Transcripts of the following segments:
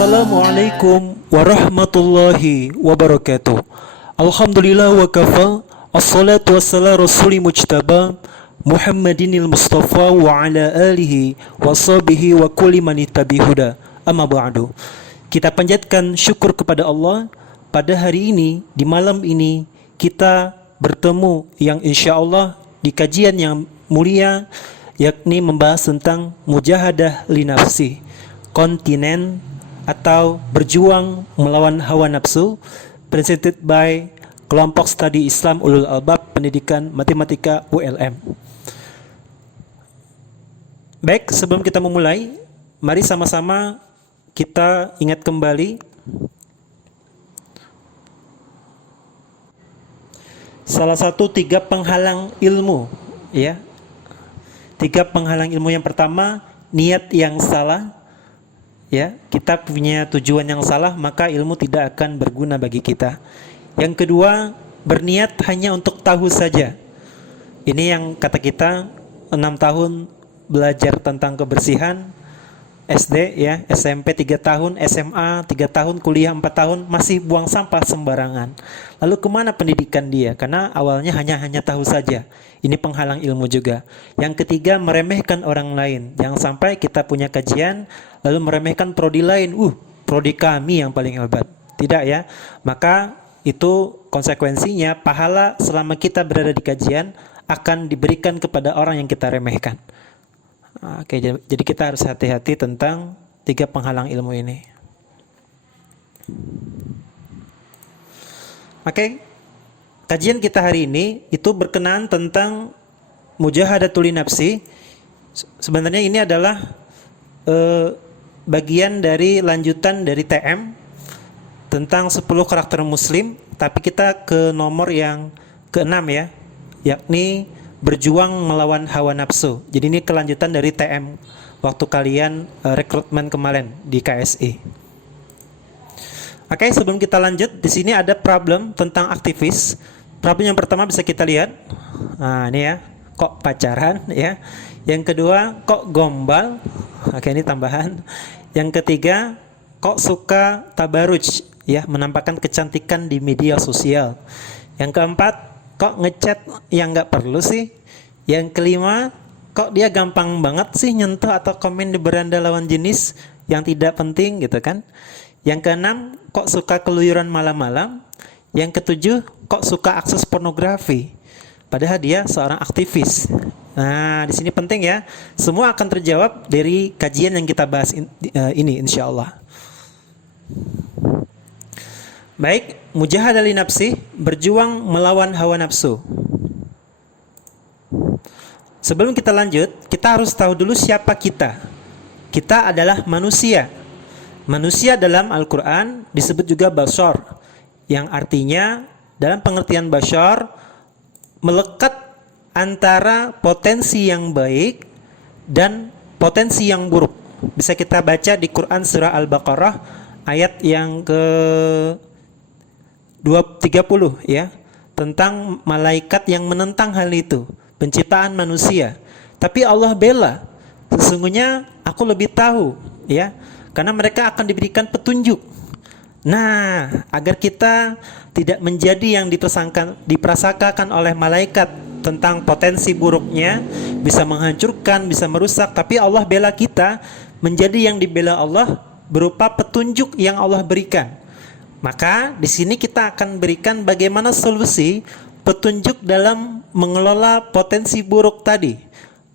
Assalamualaikum warahmatullahi wabarakatuh. Alhamdulillah wa kafa. Assalatu wassalamu rasuli mujtaba Muhammadinil Mustafa wa ala alihi wa sahbihi wa kulli man ittabi'ahuda. Amma ba'du. Kita panjatkan syukur kepada Allah pada hari ini, di malam ini kita bertemu yang insyaallah di kajian yang mulia, yakni membahas tentang mujahadah li nafsi, kontinen atau berjuang melawan hawa nafsu, presented by kelompok studi Islam Ulul Albab Pendidikan Matematika ULM. Baik, sebelum kita memulai, mari sama-sama kita ingat kembali salah satu 3 penghalang ilmu, ya. 3 penghalang ilmu. Yang pertama, niat yang salah. Ya, kita punya tujuan yang salah, maka ilmu tidak akan berguna bagi kita. Yang kedua, berniat hanya untuk tahu saja. Ini yang kata kita 6 tahun belajar tentang kebersihan, SD ya, SMP 3 tahun, SMA 3 tahun, kuliah 4 tahun, masih buang sampah sembarangan. Lalu kemana pendidikan dia? Karena awalnya hanya tahu saja. Ini penghalang ilmu juga. Yang ketiga, meremehkan orang lain. Jangan sampai kita punya kajian lalu meremehkan prodi lain. Prodi kami yang paling hebat. Tidak ya. Maka itu konsekuensinya pahala selama kita berada di kajian akan diberikan kepada orang yang kita remehkan. Oke, jadi kita harus hati-hati tentang 3 penghalang ilmu ini. Oke, kajian kita hari ini itu berkenaan tentang mujahadatul nafsi. Sebenarnya ini adalah bagian dari lanjutan dari TM tentang 10 karakter muslim, tapi kita ke nomor yang ke-6 ya, yakni berjuang melawan hawa nafsu. Jadi ini kelanjutan dari TM waktu kalian rekrutmen kemarin di KSI. Oke, sebelum kita lanjut, di sini ada problem tentang aktivis. Problem yang pertama bisa kita lihat. Nah, ini ya, kok pacaran ya. Yang kedua, kok gombal. Oke, ini tambahan. Yang ketiga, kok suka tabaruj ya, menampakkan kecantikan di media sosial. Yang keempat, kok ngechat yang nggak perlu sih. Yang kelima, kok dia gampang banget sih nyentuh atau komen di beranda lawan jenis yang tidak penting gitu kan. Yang keenam, kok suka keluyuran malam-malam. Yang ketujuh, kok suka akses pornografi. Padahal dia seorang aktivis. Nah, di sini penting ya. Semua akan terjawab dari kajian yang kita bahas ini insyaallah. Baik, mujahadah li nafsi, berjuang melawan hawa nafsu. Sebelum kita lanjut, kita harus tahu dulu siapa kita. Kita adalah manusia. Manusia dalam Al-Quran disebut juga bashar, yang artinya dalam pengertian bashar melekat antara potensi yang baik dan potensi yang buruk. Bisa kita baca di Quran surah Al-Baqarah ayat yang ke 30 ya, tentang malaikat yang menentang hal itu, penciptaan manusia. Tapi Allah bela, sesungguhnya aku lebih tahu ya, karena mereka akan diberikan petunjuk. Nah, agar kita tidak menjadi yang diprasangkakan oleh malaikat tentang potensi buruknya, bisa menghancurkan, bisa merusak, tapi Allah bela kita menjadi yang dibela Allah berupa petunjuk yang Allah berikan. Maka di sini kita akan berikan bagaimana solusi petunjuk dalam mengelola potensi buruk tadi,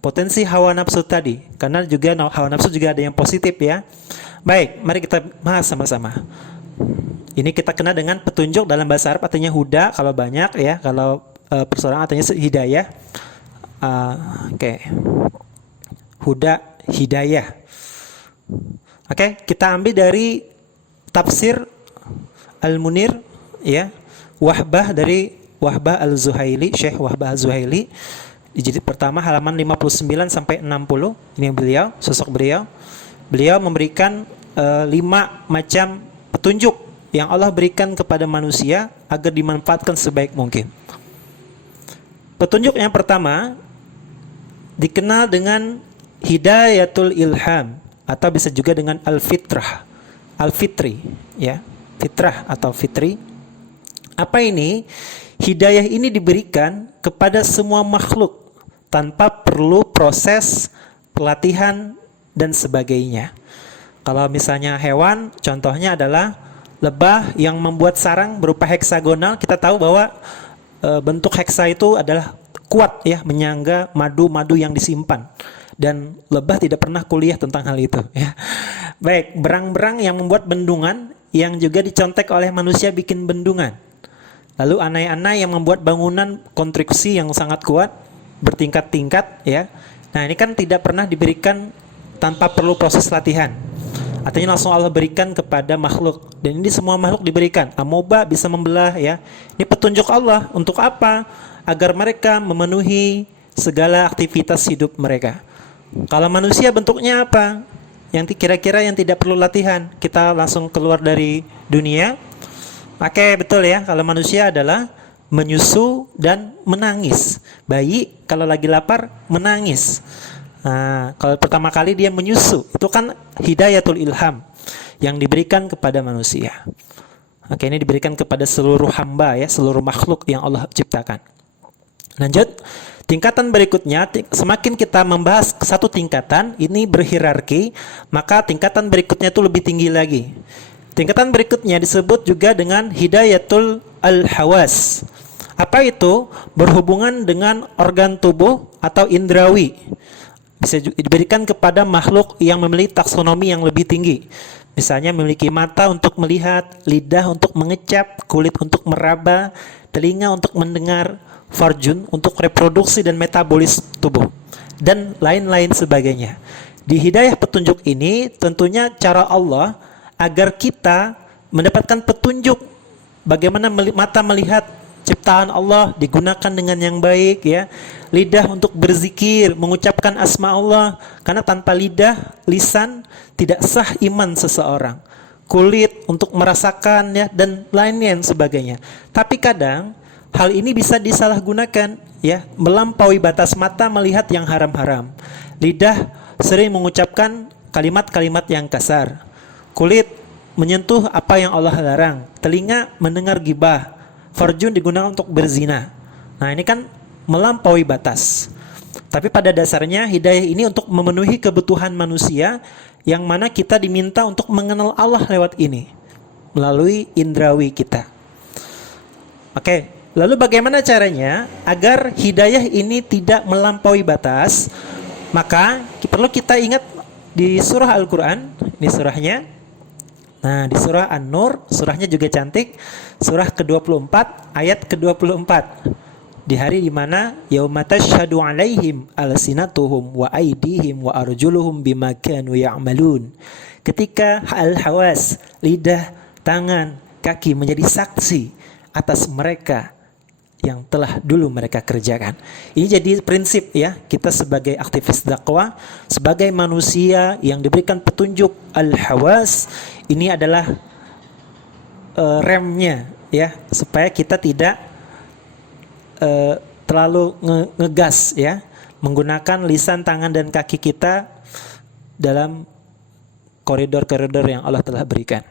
potensi hawa nafsu tadi, karena juga hawa nafsu juga ada yang positif ya. Baik, mari kita bahas sama-sama. Ini kita kenal dengan petunjuk, dalam bahasa Arab artinya huda kalau banyak ya, kalau persoalan artinya hidayah. Oke. Huda, hidayah. Oke, kita ambil dari tafsir Al-Munir ya, Wahbah, dari Wahbah Al-Zuhaili, Syekh Wahbah Al-Zuhaili. Di jilid pertama halaman 59 sampai 60. Ini beliau, sosok beliau. Beliau memberikan 5 macam petunjuk yang Allah berikan kepada manusia agar dimanfaatkan sebaik mungkin. Petunjuk yang pertama dikenal dengan hidayatul ilham, atau bisa juga dengan al-fitrah. al-fitri, ya, fitrah atau fitri. Apa ini? Hidayah ini diberikan kepada semua makhluk tanpa perlu proses pelatihan dan sebagainya. Kalau misalnya hewan, contohnya adalah lebah yang membuat sarang berupa heksagonal. Kita tahu bahwa bentuk heksa itu adalah kuat, ya, menyangga madu-madu yang disimpan. Dan lebah tidak pernah kuliah tentang hal itu, ya. Baik, berang-berang yang membuat bendungan yang juga dicontek oleh manusia bikin bendungan. Lalu anai-anai yang membuat bangunan konstruksi yang sangat kuat bertingkat-tingkat, ya. Nah, ini kan tidak pernah diberikan tanpa perlu proses latihan. Artinya langsung Allah berikan kepada makhluk, dan ini semua makhluk diberikan. Amoeba bisa membelah, ya. Ini petunjuk Allah untuk apa? Agar mereka memenuhi segala aktivitas hidup mereka. Kalau manusia bentuknya apa? Yang kira-kira yang tidak perlu latihan, kita langsung keluar dari dunia. Oke, betul ya. Kalau manusia adalah menyusu dan menangis. Bayi kalau lagi lapar menangis. Nah, kalau pertama kali dia menyusu, itu kan hidayatul ilham yang diberikan kepada manusia. Oke, ini diberikan kepada seluruh hamba, ya, seluruh makhluk yang Allah ciptakan. Lanjut, tingkatan berikutnya, semakin kita membahas satu tingkatan, ini berhierarki, maka tingkatan berikutnya itu lebih tinggi lagi. Tingkatan berikutnya disebut juga dengan hidayatul al-hawas. Apa itu? Berhubungan dengan organ tubuh atau indrawi. Bisa diberikan kepada makhluk yang memiliki taksonomi yang lebih tinggi. Misalnya memiliki mata untuk melihat, lidah untuk mengecap, kulit untuk meraba, telinga untuk mendengar, farjun untuk reproduksi dan metabolis tubuh, dan lain-lain sebagainya. Di hidayah petunjuk ini tentunya cara Allah agar kita mendapatkan petunjuk bagaimana mata melihat ciptaan Allah digunakan dengan yang baik, ya. Lidah untuk berzikir, mengucapkan asma Allah, karena tanpa lidah, lisan tidak sah iman seseorang. Kulit untuk merasakan, ya, dan lain-lain sebagainya. Tapi kadang hal ini bisa disalahgunakan, ya, melampaui batas mata melihat yang haram-haram. Lidah sering mengucapkan kalimat-kalimat yang kasar. Kulit menyentuh apa yang Allah larang. Telinga mendengar gibah. Farjun digunakan untuk berzina. Nah, ini kan melampaui batas. Tapi pada dasarnya hidayah ini untuk memenuhi kebutuhan manusia, yang mana kita diminta untuk mengenal Allah lewat ini melalui indrawi kita. Oke, lalu bagaimana caranya agar hidayah ini tidak melampaui batas? Maka perlu kita ingat di surah Al-Quran, ini surahnya. Nah, di surah An-Nur, surahnya juga cantik, surah ke-24 ayat ke-24. Di hari di mana yauma tashhadu 'alaihim alsinatuhum wa aydihim wa arjuluhum bima kanu ya'malun. Ketika al-hawas, lidah, tangan, kaki menjadi saksi atas mereka yang telah dulu mereka kerjakan. Ini jadi prinsip, ya, kita sebagai aktivis dakwah, sebagai manusia yang diberikan petunjuk al-hawas, ini adalah remnya, ya, supaya kita tidak terlalu ngegas, ya, menggunakan lisan, tangan, dan kaki kita dalam koridor-koridor yang Allah telah berikan.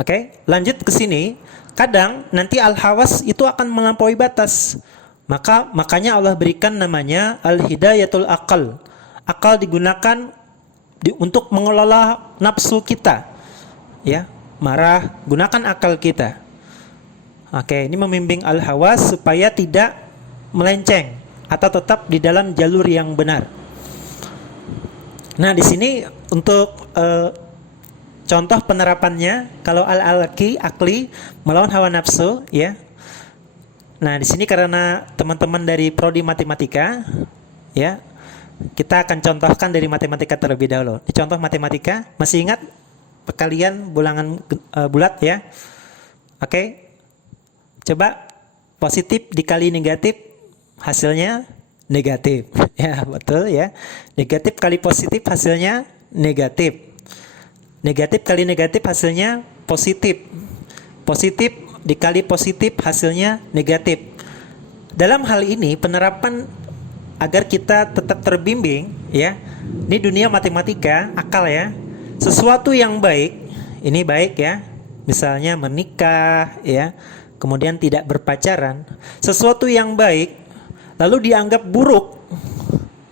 Oke, lanjut ke sini. Kadang nanti al-hawas itu akan melampaui batas. Makanya Allah berikan namanya al-hidayatul akal. Akal digunakan untuk mengelola nafsu kita. Ya, marah, gunakan akal kita. Oke, ini membimbing al-hawas supaya tidak melenceng atau tetap di dalam jalur yang benar. Nah, di sini untuk contoh penerapannya, kalau akli melawan hawa nafsu, ya. Nah, di sini karena teman-teman dari prodi matematika, ya, kita akan contohkan dari matematika terlebih dahulu. Di contoh matematika, masih ingat perkalian bilangan bulat, ya? Oke. Coba positif dikali negatif, hasilnya negatif. Ya, betul, ya. Negatif kali positif hasilnya negatif. Negatif kali negatif hasilnya positif. Positif dikali positif hasilnya negatif. Dalam hal ini penerapan agar kita tetap terbimbing, ya. Ini dunia matematika, akal, ya. sesuatu yang baik, ini baik ya, misalnya menikah ya, kemudian tidak berpacaran, sesuatu yang baik lalu dianggap buruk,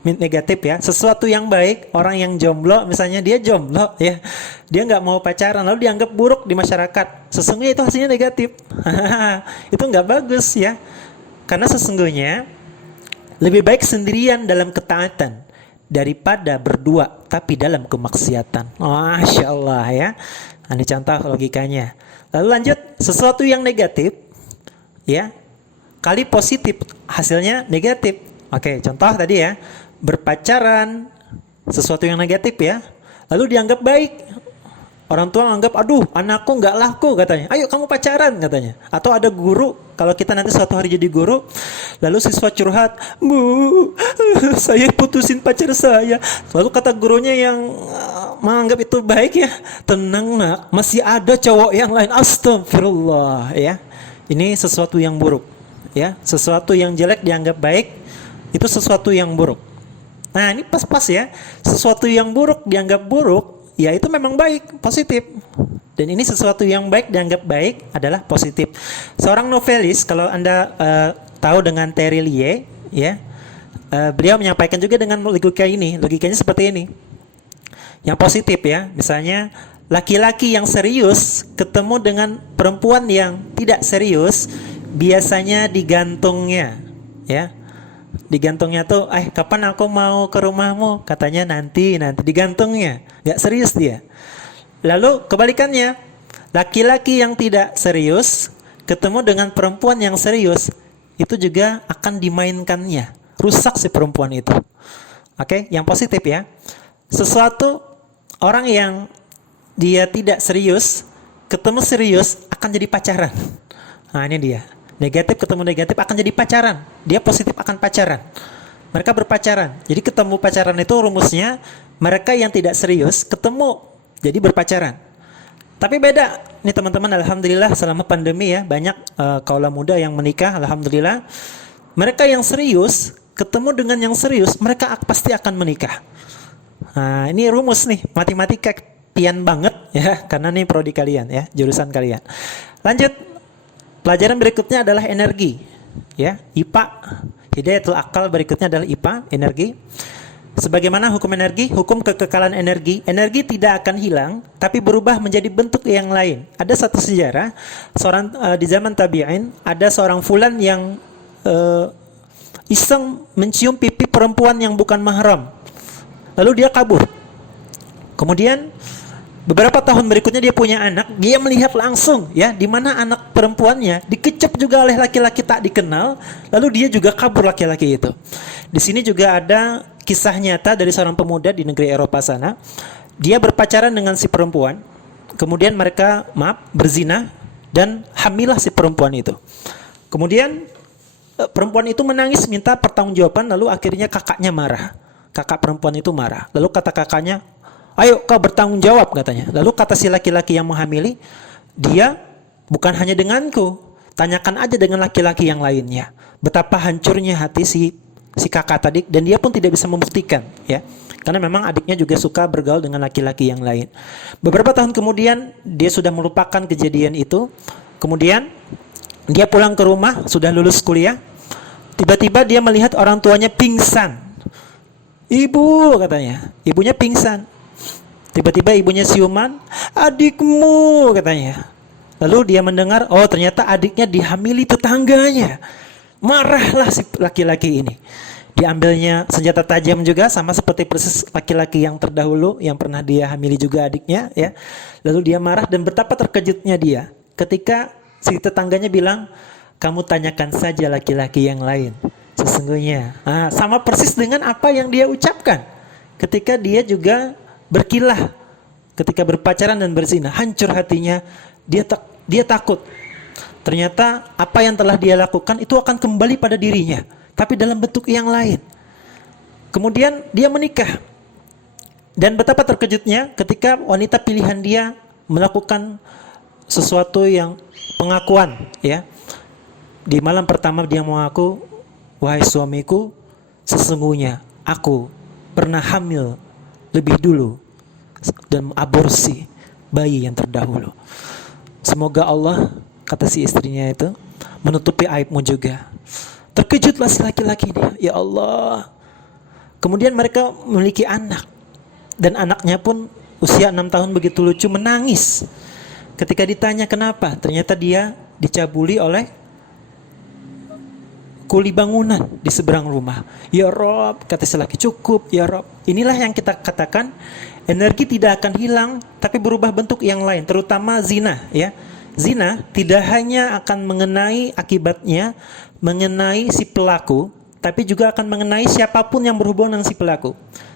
negatif ya. Sesuatu yang baik, orang yang jomblo misalnya, dia jomblo ya, dia nggak mau pacaran lalu dianggap buruk di masyarakat, sesungguhnya itu hasilnya negatif. Itu nggak bagus ya, karena sesungguhnya lebih baik sendirian dalam ketaatan daripada berdua tapi dalam kemaksiatan. Masya Allah ya. Ini contoh logikanya. Lalu lanjut, sesuatu yang negatif ya kali positif, hasilnya negatif. Oke, contoh tadi ya, berpacaran, sesuatu yang negatif ya, lalu dianggap baik. Orang tua anggap, aduh anakku nggak laku katanya, ayo kamu pacaran katanya. Atau ada guru, kalau kita nanti suatu hari jadi guru, lalu siswa curhat, Bu, saya putusin pacar saya. Lalu kata gurunya yang menganggap itu baik ya, tenang nak, masih ada cowok yang lain. Astagfirullah ya. Ini sesuatu yang buruk ya, sesuatu yang jelek dianggap baik, itu sesuatu yang buruk. Nah ini pas-pas ya, sesuatu yang buruk dianggap buruk, ya itu memang baik, positif. Dan ini sesuatu yang baik dianggap baik adalah positif. Seorang novelis, kalau Anda tahu dengan Terry Lie ya, beliau menyampaikan juga dengan logika ini. Logikanya seperti ini. Yang positif ya, misalnya laki-laki yang serius ketemu dengan perempuan yang tidak serius, biasanya digantungnya ya. Digantungnya tuh, kapan aku mau ke rumahmu? Katanya nanti digantungnya, nggak serius dia. Lalu kebalikannya, laki-laki yang tidak serius ketemu dengan perempuan yang serius, itu juga akan dimainkannya, rusak si perempuan itu. Oke, yang positif ya. Sesuatu orang yang dia tidak serius ketemu serius akan jadi pacaran. Nah ini dia. Negatif ketemu negatif akan jadi pacaran. Dia positif akan pacaran. Mereka berpacaran. Jadi ketemu pacaran itu rumusnya, mereka yang tidak serius ketemu jadi berpacaran. Tapi beda. Nih teman-teman, alhamdulillah selama pandemi ya, banyak kaula muda yang menikah, alhamdulillah. Mereka yang serius ketemu dengan yang serius, mereka pasti akan menikah. Nah, ini rumus nih, matematika pian banget ya, karena ini prodi kalian ya, jurusan kalian. Lanjut. Pelajaran berikutnya adalah energi, ya, IPA. Hidayatul akal berikutnya adalah IPA, energi. Sebagaimana hukum energi, hukum kekekalan energi, energi tidak akan hilang, tapi berubah menjadi bentuk yang lain. Ada satu sejarah, seorang di zaman tabi'in, ada seorang fulan yang iseng mencium pipi perempuan yang bukan mahram, lalu dia kabur. Kemudian beberapa tahun berikutnya dia punya anak, dia melihat langsung ya, di mana anak perempuannya dikecap juga oleh laki-laki tak dikenal, lalu dia juga kabur laki-laki itu. Di sini juga ada kisah nyata dari seorang pemuda di negeri Eropa sana. Dia berpacaran dengan si perempuan, kemudian mereka berzina dan hamilah si perempuan itu. Kemudian perempuan itu menangis minta pertanggungjawaban, lalu akhirnya kakaknya marah. Kakak perempuan itu marah. Lalu kata kakaknya, ayo kau bertanggung jawab katanya. Lalu kata si laki-laki yang menghamili, dia bukan hanya denganku, tanyakan aja dengan laki-laki yang lainnya. Betapa hancurnya hati si kakak tadi, dan dia pun tidak bisa membuktikan ya. Karena memang adiknya juga suka bergaul dengan laki-laki yang lain. Beberapa tahun kemudian dia sudah melupakan kejadian itu. Kemudian dia pulang ke rumah, sudah lulus kuliah. Tiba-tiba dia melihat orang tuanya pingsan. Ibu katanya, ibunya pingsan. Tiba-tiba ibunya siuman, adikmu katanya. Lalu dia mendengar, oh ternyata adiknya dihamili tetangganya. Marahlah si laki-laki ini. Diambilnya senjata tajam juga, sama seperti persis laki-laki yang terdahulu yang pernah dia hamili juga adiknya ya. Lalu dia marah, dan betapa terkejutnya dia ketika si tetangganya bilang, kamu tanyakan saja laki-laki yang lain. Sesungguhnya sama persis dengan apa yang dia ucapkan ketika dia juga berkilah ketika berpacaran dan berzina. Hancur hatinya, dia takut. Ternyata apa yang telah dia lakukan itu akan kembali pada dirinya, tapi dalam bentuk yang lain. Kemudian dia menikah. Dan betapa terkejutnya ketika wanita pilihan dia melakukan sesuatu yang pengakuan ya. Di malam pertama dia mengaku, wahai suamiku, sesungguhnya aku pernah hamil lebih dulu dan aborsi bayi yang terdahulu. Semoga Allah, kata si istrinya itu, menutupi aibmu juga. Terkejutlah si laki-laki ini, ya Allah. Kemudian mereka memiliki anak, dan anaknya pun usia 6 tahun begitu lucu, menangis. Ketika ditanya kenapa, ternyata dia dicabuli oleh kuli bangunan di seberang rumah. Ya Rob, kata si laki, cukup ya Rob. Inilah yang kita katakan, energi tidak akan hilang, tapi berubah bentuk yang lain, terutama zina. Ya, zina tidak hanya akan mengenai akibatnya, mengenai si pelaku, tapi juga akan mengenai siapapun yang berhubungan dengan si pelaku.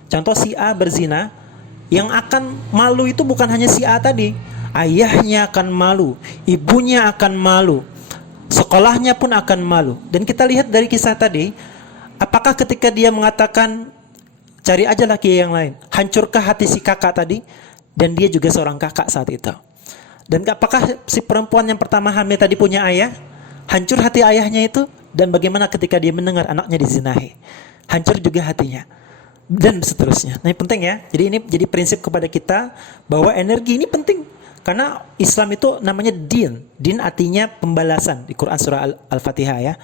Contoh, si A berzina, yang akan malu itu bukan hanya si A tadi, ayahnya akan malu, ibunya akan malu, sekolahnya pun akan malu. Dan kita lihat dari kisah tadi, apakah ketika dia mengatakan cari aja laki yang lain, hancurkah hati si kakak tadi? Dan dia juga seorang kakak saat itu. Dan apakah si perempuan yang pertama hamil tadi punya ayah? Hancur hati ayahnya itu. Dan bagaimana ketika dia mendengar anaknya dizinahi? Hancur juga hatinya. Dan seterusnya. Nah, ini penting ya. Jadi ini jadi prinsip kepada kita bahwa energi ini penting. Karena Islam itu namanya din. Din artinya pembalasan di Quran surah Al-Fatihah ya.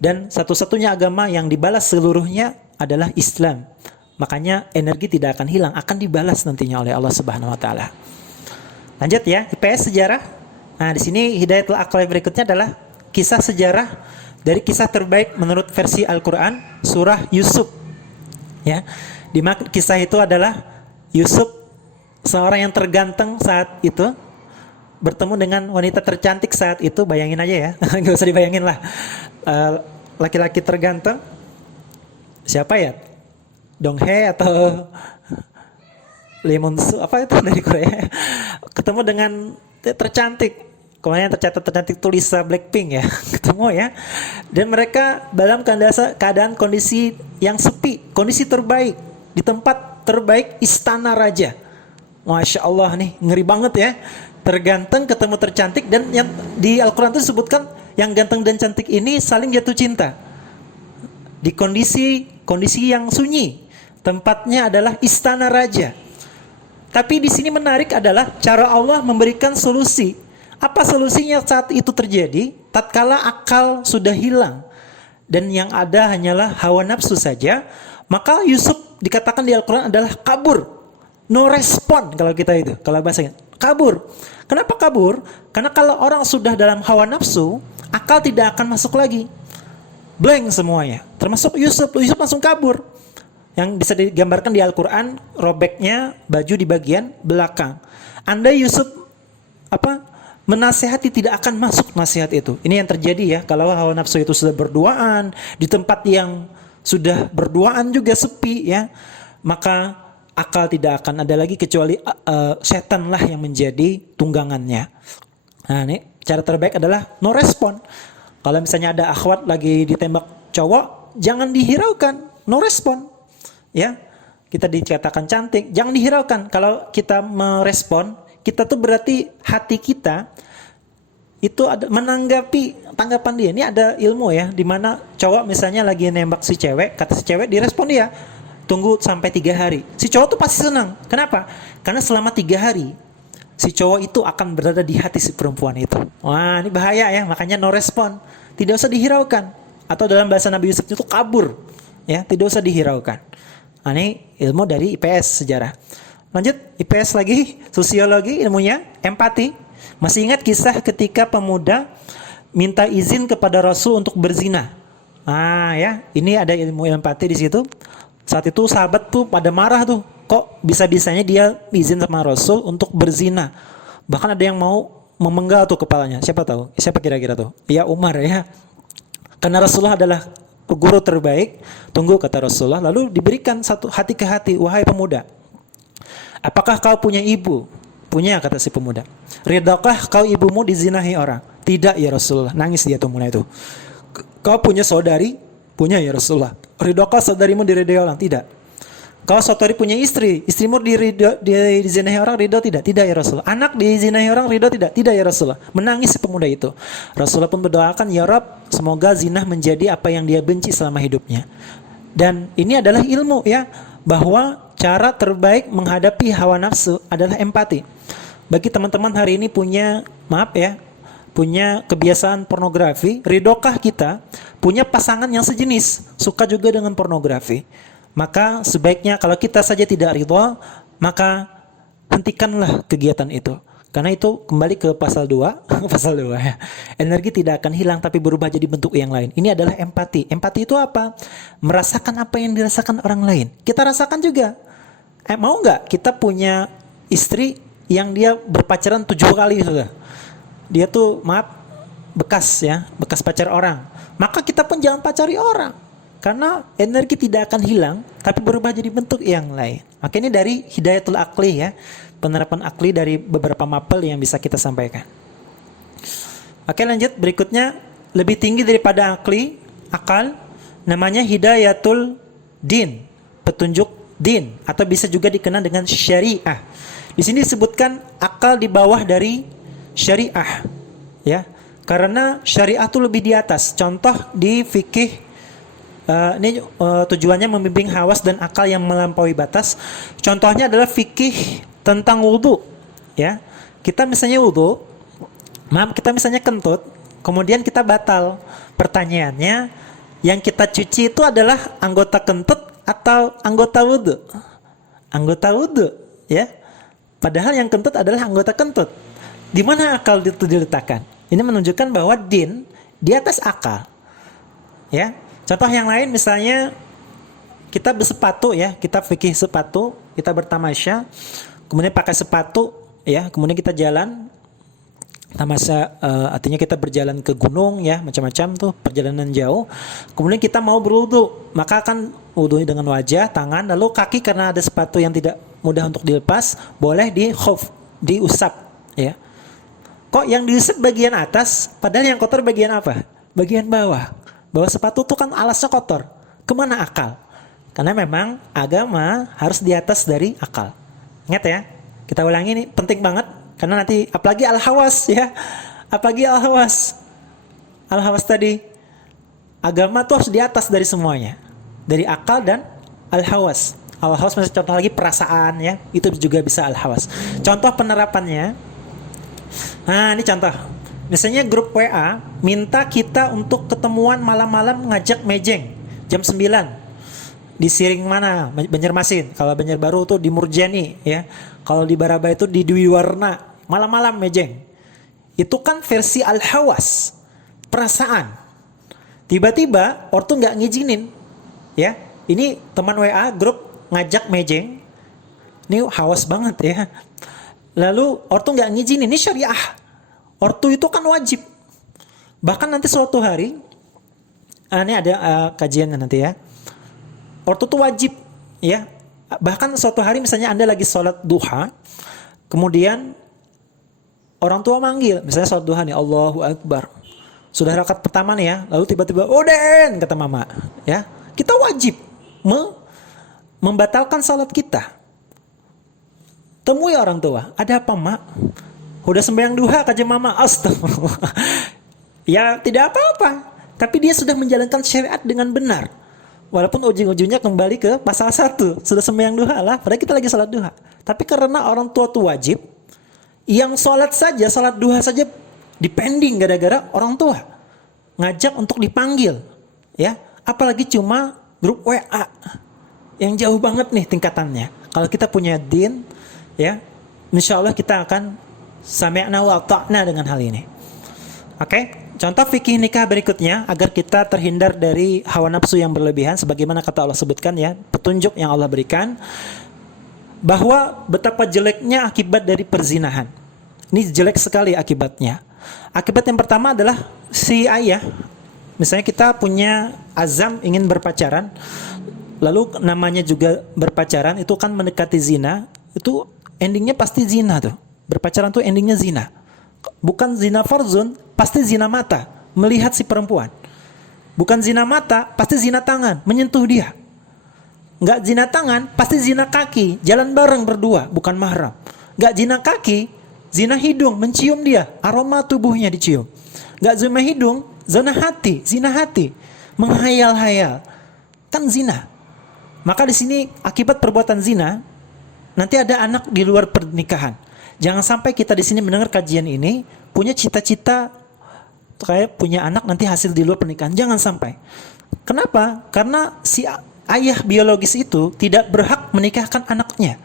Dan satu-satunya agama yang dibalas seluruhnya adalah Islam. Makanya energi tidak akan hilang, akan dibalas nantinya oleh Allah Subhanahu wa taala. Lanjut ya, IPS sejarah. Nah, di sini hidayatul aqal berikutnya adalah kisah sejarah dari kisah terbaik menurut versi Al-Qur'an, surah Yusuf. Ya. Di mana kisah itu adalah Yusuf, seorang yang terganteng saat itu, bertemu dengan wanita tercantik saat itu. Bayangin aja ya, nggak usah dibayangin lah. Laki-laki terganteng, siapa ya? Donghae atau Lee Mun-soo, apa itu dari Korea? Ketemu dengan tercantik. Kemudian tercantik tuh Lisa Blackpink ya, ketemu ya. Dan mereka dalam keadaan kondisi yang sepi, kondisi terbaik, di tempat terbaik istana raja. Masya Allah nih, ngeri banget ya. Terganteng ketemu tercantik, dan yang di Al-Quran itu disebutkan yang ganteng dan cantik ini saling jatuh cinta. Di kondisi yang sunyi, tempatnya adalah istana raja. Tapi di sini menarik adalah cara Allah memberikan solusi. Apa solusinya saat itu terjadi? Tatkala akal sudah hilang dan yang ada hanyalah hawa nafsu saja, maka Yusuf dikatakan di Al-Quran adalah kabur, no respon kalau kita itu, kalau bahasanya kabur. Kenapa kabur? Karena kalau orang sudah dalam hawa nafsu, akal tidak akan masuk lagi, blank semuanya. Termasuk Yusuf langsung kabur. Yang bisa digambarkan di Al-Quran, robeknya baju di bagian belakang. Andai Yusuf menasehati, tidak akan masuk nasihat itu. Ini yang terjadi ya, kalau hawa nafsu itu sudah berduaan, di tempat yang sudah berduaan juga sepi ya, maka akal tidak akan ada lagi kecuali setanlah yang menjadi tunggangannya. Nah, ini cara terbaik adalah no respon. Kalau misalnya ada akhwat lagi ditembak cowok, jangan dihiraukan, no respon. Ya, kita dikatakan cantik, jangan dihiraukan. Kalau kita merespon, kita tuh berarti hati kita itu ada menanggapi tanggapan dia. Ini ada ilmu ya, di mana cowok misalnya lagi nembak si cewek, kata si cewek direspon dia, tunggu sampai 3 hari. Si cowok tuh pasti senang. Kenapa? Karena selama 3 hari si cowok itu akan berada di hati si perempuan itu. Wah, ini bahaya ya, makanya no respon. Tidak usah dihiraukan. Atau dalam bahasa Nabi Yusuf itu kabur. Ya, tidak usah dihiraukan. Nah, ini ilmu dari IPS sejarah. Lanjut, IPS lagi, sosiologi ilmunya, empati. Masih ingat kisah ketika pemuda minta izin kepada Rasul untuk berzina? Nah ya, ini ada ilmu empati di situ. Saat itu sahabat tuh pada marah tuh, kok bisa-bisanya dia izin sama Rasul untuk berzina. Bahkan ada yang mau memenggal tuh kepalanya. Siapa tahu? Siapa kira-kira tuh? Ya Umar ya. Karena Rasulullah adalah guru terbaik. Tunggu, kata Rasulullah. Lalu diberikan satu hati ke hati, wahai pemuda, apakah kau punya ibu? Punya, kata si pemuda. Ridakah kau ibumu dizinahi orang? Tidak ya Rasulullah. Nangis dia tuh mulai itu. Kau punya saudari? Punya ya Rasulullah. Ridakah saudarimu diridai orang? Tidak. Kau saudari punya istri? Istrimu dizinahi orang, ridho tidak? Tidak ya Rasulullah. Anak dizinahi orang, ridho tidak? Tidak ya Rasulullah. Menangis si pemuda itu. Rasulullah pun berdoakan, ya Rabb, semoga zina menjadi apa yang dia benci selama hidupnya. Dan ini adalah ilmu ya, bahwa cara terbaik menghadapi hawa nafsu adalah empati. Bagi teman-teman hari ini punya kebiasaan pornografi, ridokah kita punya pasangan yang sejenis, suka juga dengan pornografi? Maka sebaiknya kalau kita saja tidak ridho, maka hentikanlah kegiatan itu. Karena itu kembali ke pasal 2, pasal 2 ya. Energi tidak akan hilang tapi berubah jadi bentuk yang lain. Ini adalah empati. Empati itu apa? Merasakan apa yang dirasakan orang lain. Kita rasakan juga. Mau nggak kita punya istri yang dia berpacaran 7 kali sudah. Dia tuh bekas pacar orang. Maka kita pun jangan pacari orang. Karena energi tidak akan hilang tapi berubah jadi bentuk yang lain. Maka ini dari hidayatul akli ya. Penerapan akli dari beberapa mapel yang bisa kita sampaikan. Oke, lanjut berikutnya, lebih tinggi daripada akal, namanya hidayatul din, petunjuk din, atau bisa juga dikenal dengan syariah. Di sini disebutkan akal di bawah dari syariah, ya, karena syariah itu lebih di atas. Contoh di fikih, tujuannya membimbing hawas dan akal yang melampaui batas. Contohnya adalah fikih tentang wudu, ya. Kita misalnya kentut, kemudian kita batal. Pertanyaannya, yang kita cuci itu adalah anggota kentut atau anggota wudu? Anggota wudu, ya. Padahal yang kentut adalah anggota kentut. Di mana akal itu diletakkan? Ini menunjukkan bahwa din di atas akal, ya. Contoh yang lain misalnya kita bersepatu, ya, kita fikih sepatu, kita bertamasya. Kemudian pakai sepatu, ya, kemudian kita jalan, tamasya, artinya kita berjalan ke gunung, ya, macam-macam tuh perjalanan jauh. Kemudian kita mau berwudu, maka akan wudu dengan wajah, tangan, lalu kaki karena ada sepatu yang tidak mudah untuk dilepas, boleh diusap, ya. Kok yang diusap bagian atas, padahal yang kotor bagian apa? Bagian bawah. Bawah sepatu tuh kan alasnya kotor. Kemana akal? Karena memang agama harus di atas dari akal. Ingat ya, kita ulangi ini penting banget karena nanti apalagi al-hawas, ya. Apalagi al-hawas. Al-hawas tadi, agama tuh harus di atas dari semuanya. Dari akal dan al-hawas. Al-hawas masih contoh lagi perasaan, ya. Itu juga bisa al-hawas. Contoh penerapannya. Nah, ini contoh. Misalnya grup WA minta kita untuk ketemuan malam-malam ngajak mejeng jam 9. Di Siring mana? Banjarmasin. Kalau Banjarbaru tuh di Murjani, ya. Kalau di Baraba itu di Dwi Warna. Malam-malam mejeng. Itu kan versi al-hawas, perasaan. Tiba-tiba ortu nggak ngizinin, ya. Ini teman WA grup ngajak mejeng. Ini hawas banget, ya. Lalu ortu nggak ngizinin, ini syariah. Ortu itu kan wajib. Bahkan nanti suatu hari, ini ada kajiannya nanti, ya. Ortu itu wajib, ya. Bahkan suatu hari misalnya Anda lagi sholat duha, kemudian orang tua manggil, misalnya sholat duha nih, Allahu Akbar. Sudah rakaat pertama nih, ya, lalu tiba-tiba, Oden, kata mama, ya. Kita wajib membatalkan sholat kita. Temui orang tua, ada apa mak? Udah sembahyang duha kaja mama, astagfirullah. Ya tidak apa-apa, tapi dia sudah menjalankan syariat dengan benar. Walaupun ujung-ujungnya kembali ke pasal 1, sudah sembahyang duha lah, padahal kita lagi salat duha. Tapi karena orang tua itu wajib, yang salat duha saja dipending gara-gara orang tua ngajak untuk dipanggil, ya. Apalagi cuma grup WA yang jauh banget nih tingkatannya. Kalau kita punya din, ya, insya Allah kita akan sami'na wa ta'na dengan hal ini. Oke? Contoh fikih nikah berikutnya agar kita terhindar dari hawa nafsu yang berlebihan sebagaimana kata Allah sebutkan, ya, petunjuk yang Allah berikan bahwa betapa jeleknya akibat dari perzinahan. Ini jelek sekali akibatnya. Akibat yang pertama adalah si ayah, misalnya kita punya azam ingin berpacaran, lalu namanya juga berpacaran, itu kan mendekati zina, itu endingnya pasti zina tuh. Berpacaran tuh endingnya zina. Bukan zina farzun, pasti zina mata, melihat si perempuan. Bukan zina mata, pasti zina tangan, menyentuh dia. Enggak zina tangan, pasti zina kaki, jalan bareng berdua, bukan mahram. Enggak zina kaki, zina hidung, mencium dia, aroma tubuhnya dicium. Enggak zina hidung, zina hati, menghayal-hayal. Kan zina. Maka di sini akibat perbuatan zina nanti ada anak di luar pernikahan. Jangan sampai kita di sini mendengar kajian ini punya cita-cita kayak punya anak nanti hasil di luar pernikahan. Jangan sampai. Kenapa? Karena si ayah biologis itu tidak berhak menikahkan anaknya.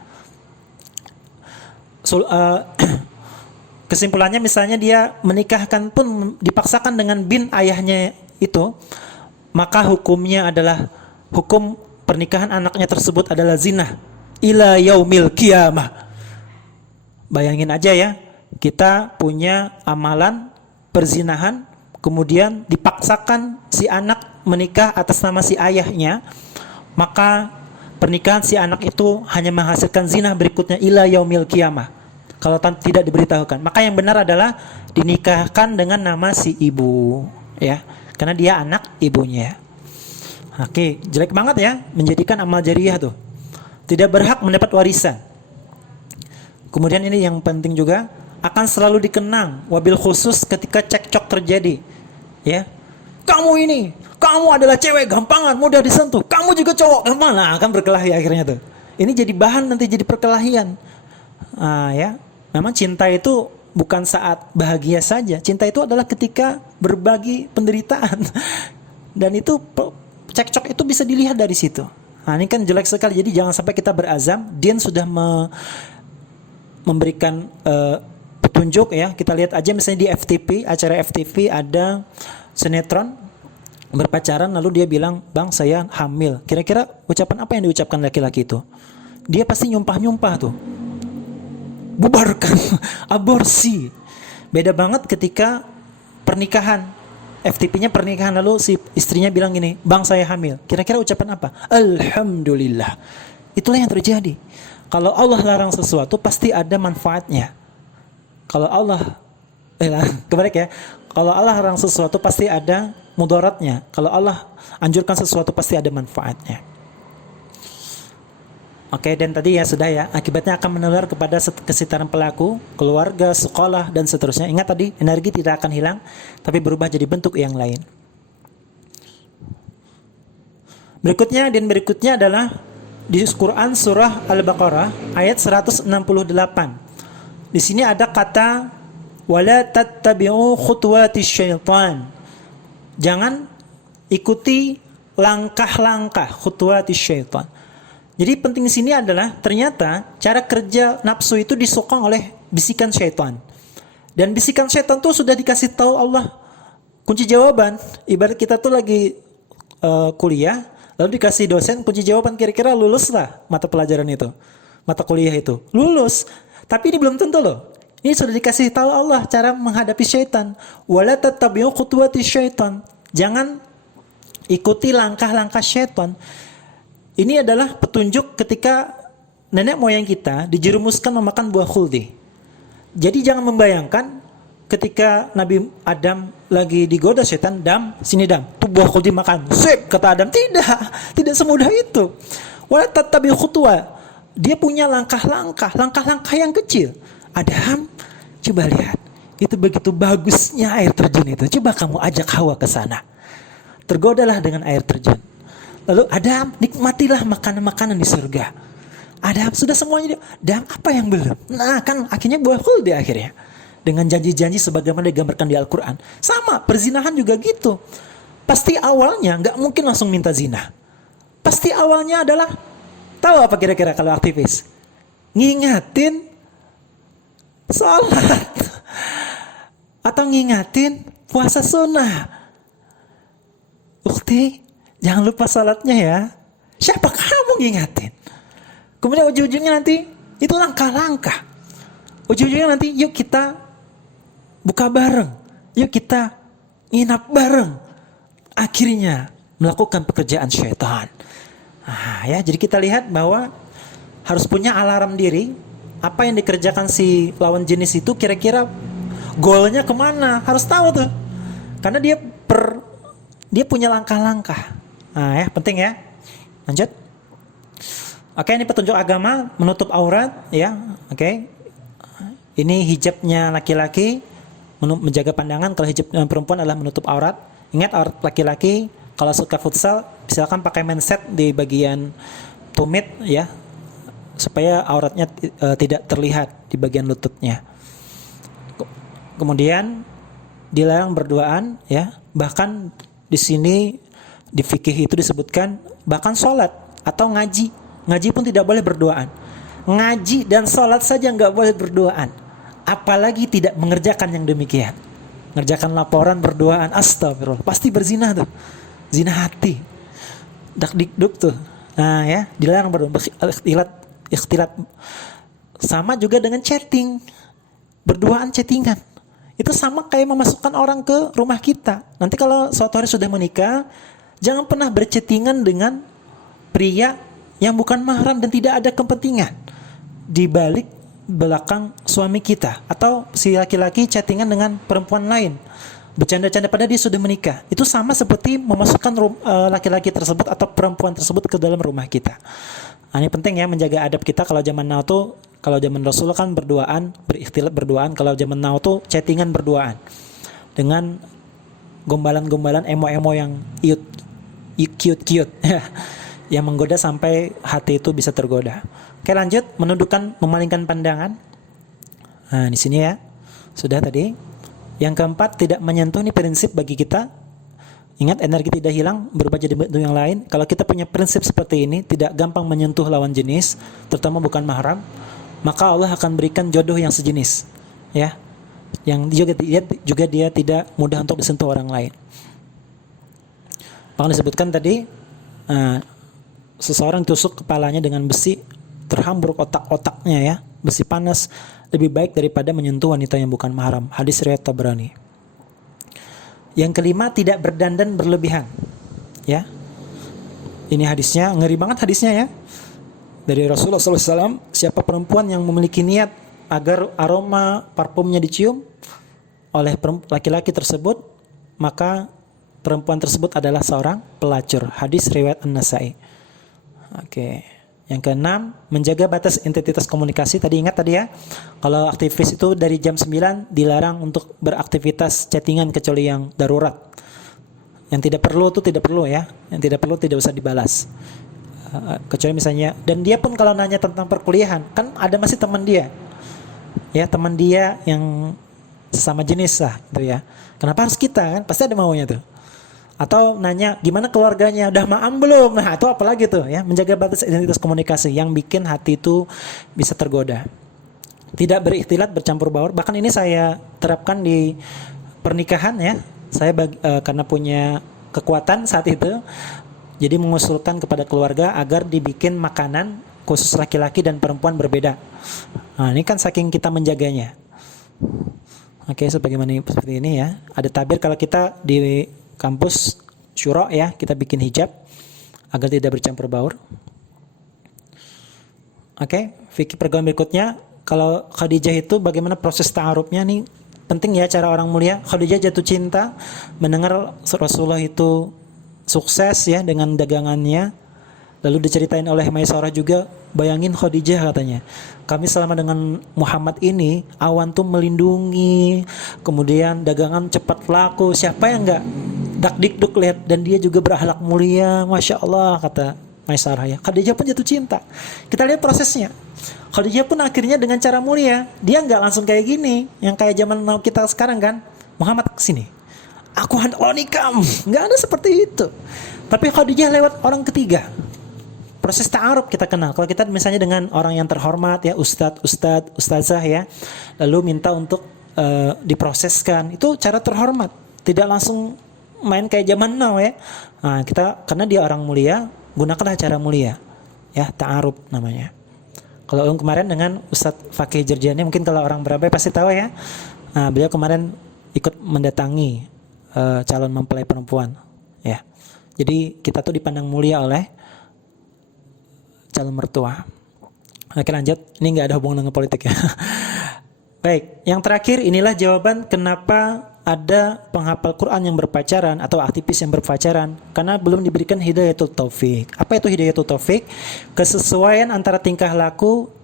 Kesimpulannya misalnya dia menikahkan pun dipaksakan dengan bin ayahnya itu, maka hukumnya adalah hukum pernikahan anaknya tersebut adalah zina ila yaumil qiyamah. Bayangin aja ya, kita punya amalan perzinahan, kemudian dipaksakan si anak menikah atas nama si ayahnya, maka pernikahan si anak itu hanya menghasilkan zina berikutnya ila yaumil qiyamah kalau tidak diberitahukan. Maka yang benar adalah dinikahkan dengan nama si ibu, ya, karena dia anak ibunya. Oke, jelek banget ya menjadikan amal jariah tuh. Tidak berhak mendapat warisan. Kemudian ini yang penting juga, akan selalu dikenang wabil khusus ketika cekcok terjadi. Ya. Kamu adalah cewek gampangan, mudah disentuh. Kamu juga cowok gampang. Nah, akan berkelahi akhirnya tuh. Ini jadi bahan nanti jadi perkelahian. Ya. Memang cinta itu bukan saat bahagia saja. Cinta itu adalah ketika berbagi penderitaan. Dan itu cekcok itu bisa dilihat dari situ. Nah, ini kan jelek sekali. Jadi jangan sampai kita berazam. Din sudah memberikan petunjuk ya. Kita lihat aja misalnya di FTV, acara FTV ada sinetron berpacaran lalu dia bilang, "Bang, saya hamil." Kira-kira ucapan apa yang diucapkan laki-laki itu? Dia pasti nyumpah-nyumpah tuh. Bubarkan, aborsi. Beda banget ketika pernikahan. FTP-nya pernikahan lalu si istrinya bilang gini, "Bang, saya hamil." Kira-kira ucapan apa? Alhamdulillah. Itulah yang terjadi. Kalau Allah larang sesuatu pasti ada manfaatnya. Kalau Allah kebalik ya. Kalau Allah larang sesuatu pasti ada mudaratnya. Kalau Allah anjurkan sesuatu pasti ada manfaatnya. Oke, dan tadi ya sudah ya, akibatnya akan menular kepada kesetaraan pelaku, keluarga, sekolah, dan seterusnya. Ingat tadi, energi tidak akan hilang, tapi berubah jadi bentuk yang lain. Berikutnya adalah di Quran surah Al-Baqarah ayat 168. Di sini ada kata wala tattabi'u khutuwatis syaitan. Jangan ikuti langkah-langkah khutuwatis syaitan. Jadi penting di sini adalah ternyata cara kerja nafsu itu disokong oleh bisikan syaitan. Dan bisikan syaitan tuh sudah dikasih tahu Allah kunci jawaban. Ibarat kita tuh lagi kuliah, lalu dikasih dosen kunci jawaban, kira-kira lulus lah mata pelajaran itu, mata kuliah itu. Lulus. Tapi ini belum tentu loh. Ini sudah dikasih tahu Allah cara menghadapi syaitan. Wala tattabi'u khutuwatis syaitan. Jangan ikuti langkah-langkah syaitan. Ini adalah petunjuk ketika nenek moyang kita dijerumuskan memakan buah khuldi. Jadi jangan membayangkan ketika Nabi Adam lagi digoda setan, "Dam, sini Dam, tuh buah khuldi makan." Sip, kata Adam. Tidak semudah itu. Wala tattabi'u khutuwa. Dia punya langkah-langkah yang kecil. Adam, coba lihat. Itu begitu bagusnya air terjun itu. Coba kamu ajak Hawa ke sana. Tergodalah dengan air terjun. Lalu Adam, nikmatilah makanan-makanan di surga. Adam, sudah semuanya. Adam, apa yang belum? Nah, kan akhirnya buah khuldi akhirnya. Dengan janji-janji sebagaimana digambarkan di Al-Quran. Sama, perzinahan juga gitu. Pasti awalnya nggak mungkin langsung minta zina. Pasti awalnya adalah, tahu apa kira-kira kalau aktivis? Ngingatin sholat. Atau ngingatin puasa sunnah. Ukti, jangan lupa salatnya ya. Siapa kamu ngingatin? Kemudian ujung-ujungnya nanti itu langkah-langkah. Ujung-ujungnya nanti yuk kita buka bareng. Yuk kita nginap bareng. Akhirnya melakukan pekerjaan syaitan. Nah, ya, jadi kita lihat bahwa harus punya alarm diri. Apa yang dikerjakan si lawan jenis itu kira-kira goalnya kemana? Harus tahu tuh. Karena dia punya langkah-langkah. Nah ya, penting ya. Lanjut. Oke, ini petunjuk agama menutup aurat ya. Oke. Ini hijabnya laki-laki menjaga pandangan, kalau hijab perempuan adalah menutup aurat. Ingat, aurat laki-laki kalau suka futsal silakan pakai mindset di bagian tumit ya, supaya auratnya tidak terlihat di bagian lututnya. Kemudian dilarang berduaan ya, bahkan di sini di fikih itu disebutkan bahkan sholat atau ngaji pun tidak boleh berduaan. Ngaji dan sholat saja nggak boleh berduaan, apalagi tidak mengerjakan yang demikian. Ngerjakan laporan berduaan, astagfirullah, pasti berzina tuh, zina hati, dak dikduk tuh. Nah ya, dilarang berduaan, ikhtilat. Sama juga dengan chatting, berduaan chattingan. Itu sama kayak memasukkan orang ke rumah kita. Nanti kalau suatu hari sudah menikah, jangan pernah berchattingan dengan pria yang bukan mahram dan tidak ada kepentingan di balik belakang suami kita, atau si laki-laki chattingan dengan perempuan lain, bercanda-canda pada dia sudah menikah. Itu sama seperti memasukkan laki-laki tersebut atau perempuan tersebut ke dalam rumah kita. Nah, ini penting ya, menjaga adab kita. Kalau zaman now tuh, kalau zaman Rasul kan berduaan, berikhtilat berduaan. Kalau zaman now tuh chattingan berduaan dengan gombalan-gombalan emo-emo yang cute yang menggoda sampai hati itu bisa tergoda. Oke, lanjut, menundukkan, memalingkan pandangan. Nah, di sini ya, sudah tadi. Yang keempat, tidak menyentuh. Ini prinsip bagi kita. Ingat, energi tidak hilang, berubah jadi bentuk yang lain. Kalau kita punya prinsip seperti ini, tidak gampang menyentuh lawan jenis, terutama bukan mahram, maka Allah akan berikan jodoh yang sejenis, ya, yang juga dia tidak mudah untuk disentuh orang lain. Bahkan disebutkan tadi, seseorang tusuk kepalanya dengan besi, terhambur otak-otaknya ya, besi panas, lebih baik daripada menyentuh wanita yang bukan mahram. Hadis riwayat Tabrani. Yang kelima, tidak berdandan berlebihan. Ya, ini hadisnya ngeri banget hadisnya ya. Dari Rasulullah SAW, siapa perempuan yang memiliki niat agar aroma parfumnya dicium oleh laki-laki tersebut, maka perempuan tersebut adalah seorang pelacur. Hadis riwayat An-Nasa'i. Oke. Yang keenam, menjaga batas intensitas komunikasi. Tadi ingat tadi ya, kalau aktivis itu dari jam 9 dilarang untuk beraktivitas chattingan kecuali yang darurat. Yang tidak perlu itu tidak perlu ya, yang tidak perlu tidak usah dibalas. Kecuali misalnya, dan dia pun kalau nanya tentang perkuliahan, kan ada masih teman dia. Ya, teman dia yang sesama jenis lah gitu ya. Kenapa harus kita kan? Pasti ada maunya tuh. Atau nanya gimana keluarganya, udah maam belum? Nah, itu apalagi tuh ya, menjaga batas identitas komunikasi yang bikin hati itu bisa tergoda. Tidak berikhtilat, bercampur baur. Bahkan ini saya terapkan di pernikahan ya. Saya karena punya kekuatan saat itu, jadi mengusulkan kepada keluarga agar dibikin makanan khusus laki-laki dan perempuan berbeda. Nah, ini kan saking kita menjaganya. Oke, sebagaimana seperti ini ya. Ada tabir kalau kita di kampus syura ya, kita bikin hijab agar tidak bercampur baur. Oke, fikih pergaulan berikutnya, kalau Khadijah itu bagaimana proses ta'arufnya nih, penting ya cara orang mulia. Khadijah jatuh cinta mendengar Rasulullah itu sukses ya dengan dagangannya. Lalu diceritain oleh Maisarah juga, bayangin Khadijah katanya, kami selama dengan Muhammad ini, awan tuh melindungi, kemudian dagangan cepat laku, siapa yang enggak dak dikduk lihat, dan dia juga berakhlak mulia, Masya Allah kata Maisarah ya. Khadijah pun jatuh cinta. Kita lihat prosesnya. Khadijah pun akhirnya dengan cara mulia, dia enggak langsung kayak gini, yang kayak zaman now kita sekarang kan, Muhammad kesini, aku hendak lo nikah, enggak ada seperti itu. Tapi Khadijah lewat orang ketiga. Proses ta'aruf kita kenal. Kalau kita misalnya dengan orang yang terhormat ya, ustazah ya, lalu minta untuk diproseskan, itu cara terhormat. Tidak langsung main kayak zaman now ya. Nah, kita karena dia orang mulia, gunakanlah cara mulia. Ya, ta'aruf namanya. Kalau kemarin dengan Ustadz Fakih Jerjani, mungkin kalau orang Berabai pasti tahu ya. Nah, beliau kemarin ikut mendatangi calon mempelai perempuan ya. Jadi kita tuh dipandang mulia oleh calon mertua. Oke, lanjut. Ini nggak ada hubungan dengan politik ya. Baik, yang terakhir inilah jawaban kenapa ada penghafal Quran yang berpacaran atau aktivis yang berpacaran, karena belum diberikan hidayatul taufik. Apa itu hidayatul taufik? Kesesuaian antara tingkah laku,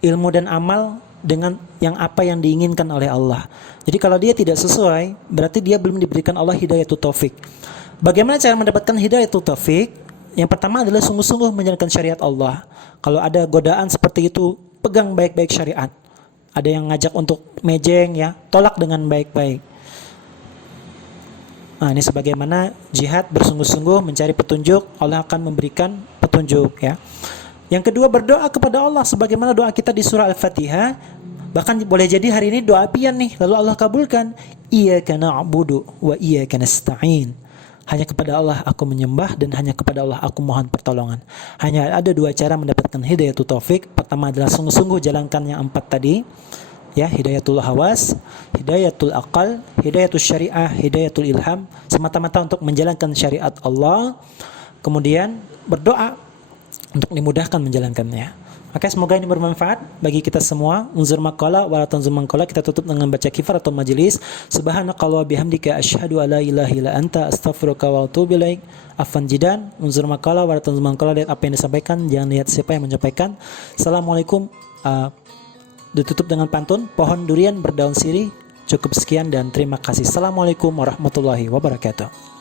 ilmu dan amal dengan apa yang diinginkan oleh Allah. Jadi kalau dia tidak sesuai, berarti dia belum diberikan Allah hidayatul taufik. Bagaimana cara mendapatkan hidayatul taufik? Yang pertama adalah sungguh-sungguh menjalankan syariat Allah. Kalau ada godaan seperti itu, pegang baik-baik syariat. Ada yang ngajak untuk mejeng ya, tolak dengan baik-baik. Nah, ini sebagaimana jihad bersungguh-sungguh mencari petunjuk, Allah akan memberikan petunjuk ya. Yang kedua, berdoa kepada Allah sebagaimana doa kita di surah Al-Fatihah. Bahkan boleh jadi hari ini doa pian nih, lalu Allah kabulkan. Iyyaka na'budu wa iyyaka nasta'in. Hanya kepada Allah aku menyembah dan hanya kepada Allah aku mohon pertolongan. Hanya ada dua cara mendapatkan hidayatul taufik. Pertama adalah sungguh-sungguh jalankan yang 4 tadi. Ya, hidayatul hawas, hidayatul aqal, hidayatul syariah, hidayatul ilham, semata-mata untuk menjalankan syariat Allah. Kemudian berdoa untuk dimudahkan menjalankannya. Oke, semoga ini bermanfaat bagi kita semua. Unzur maqala wa la tanzur maqala. Kita tutup dengan baca kifaratul majlis. Subhanakallahumma bihamdika asyhadu an la ilaha illa anta astaghfiruka wa atubu ilaik. Afwan jidan. Unzur maqala wa la tanzur maqala. Lihat apa yang disampaikan, jangan lihat siapa yang menyampaikan. Assalamualaikum. Ditutup dengan pantun, pohon durian berdaun sirih. Cukup sekian dan terima kasih. Assalamualaikum warahmatullahi wabarakatuh.